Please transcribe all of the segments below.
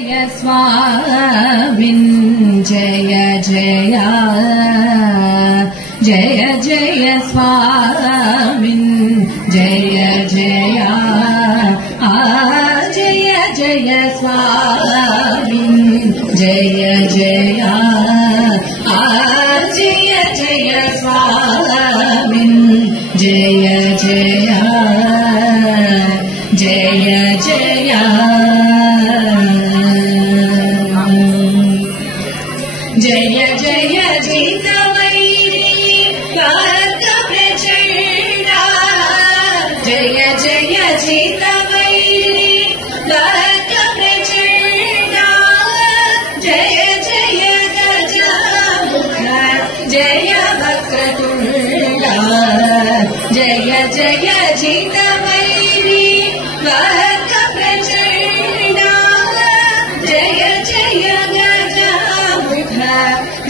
जय स्वामिन् जय जय जय जय स्वामिन् जय जय जय जय स्वामिन् जय जय जय जय स्वामिन् जय जय जय जय जय जय जितवैरी भक्तप्रचण्डा जय जय जितवैरी भक्तप्रचण्डा जय जय गजमुख जय वक्रतुण्डा जय जय जितवैरी भक्तप्रचण्डा जय जय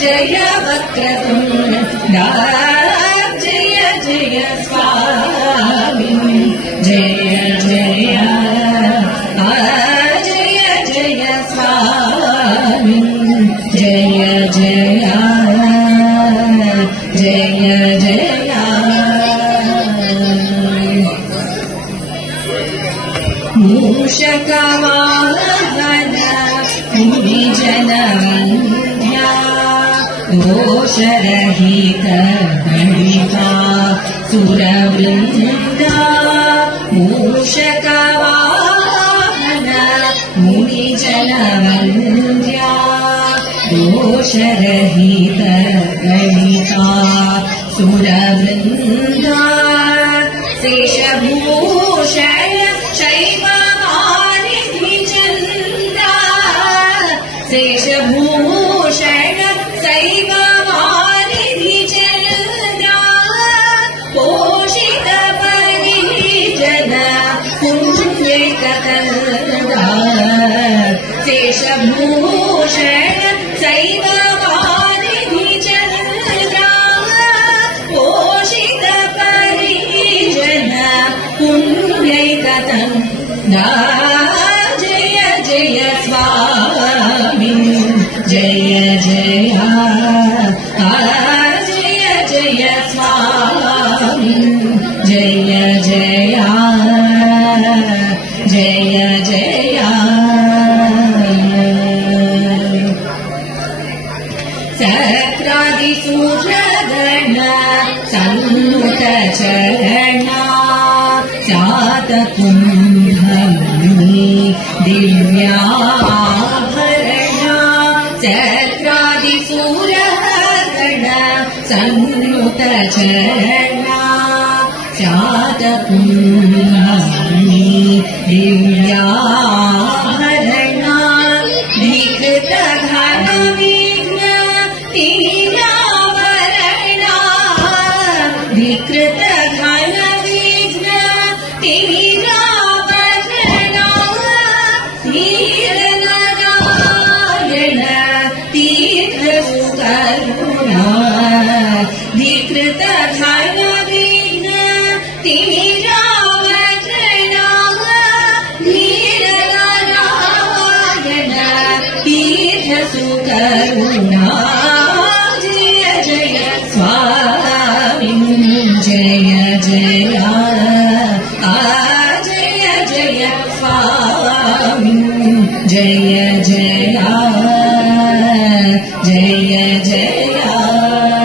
जय वक्रतुण्डा जय जय स्वामिन् जय जय जय जय स्वामिन् जय जय जय जय मूषकवाहन मुनिजनवन्द्या दोषरहित गणिता सुरवृन्दा मूषकवाहन मुनिजनवन्द्या दोषरहित गणिता सुरवृन्दा शेषभूषण शैववारिधिचन्द्रा शेषभूषण शैववारिधिचन्द्रा पोषित परिजन पुण्यकतन्दा शेषभूषण शैववारिधिचन्द्रा पोषित परिजन पुण्यकतन्दा जय जय स्वामिन् जय जय जय जय स्वामिन् जय जय जय जय सत्रादिसूत्रगण सन्नुतचरणा जातकुम्भमणि दिव्याभरणा चक्रादिसूरगण सन्नुतचरणा जातकुम्भमणि दिव्याभरणा विकृतघनविघ्न तीरावरणा विकृतघनविघ्न तीरावरणा वीरनारायण तीर्थसुकरुणा विकृतघनविघ्न तीरावरणा वीरनारायण तीर्थसुकरुणा जय जय स्वामिन् जय जय जय जय स्वामिन् जय जय जय जय